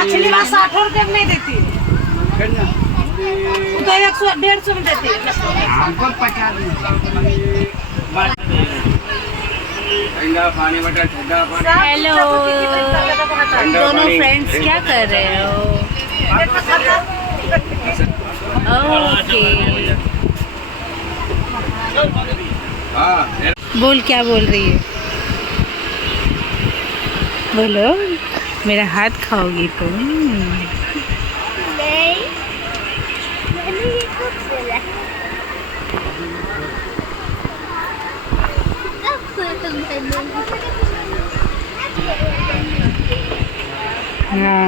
मछली वहाँ 60 रुपए में नहीं देती, वो तो 100 150 में देती है। हमको 50 ठंडा पानी बटा ठंडा पानी। हेलो दोनों फ्रेंड्स क्या कर रहे हो? ओके हाँ बोल, क्या बोल रही है? बोलो, मेरा हाथ खाओगी तुम? मैंने ये कब बोला? हाँ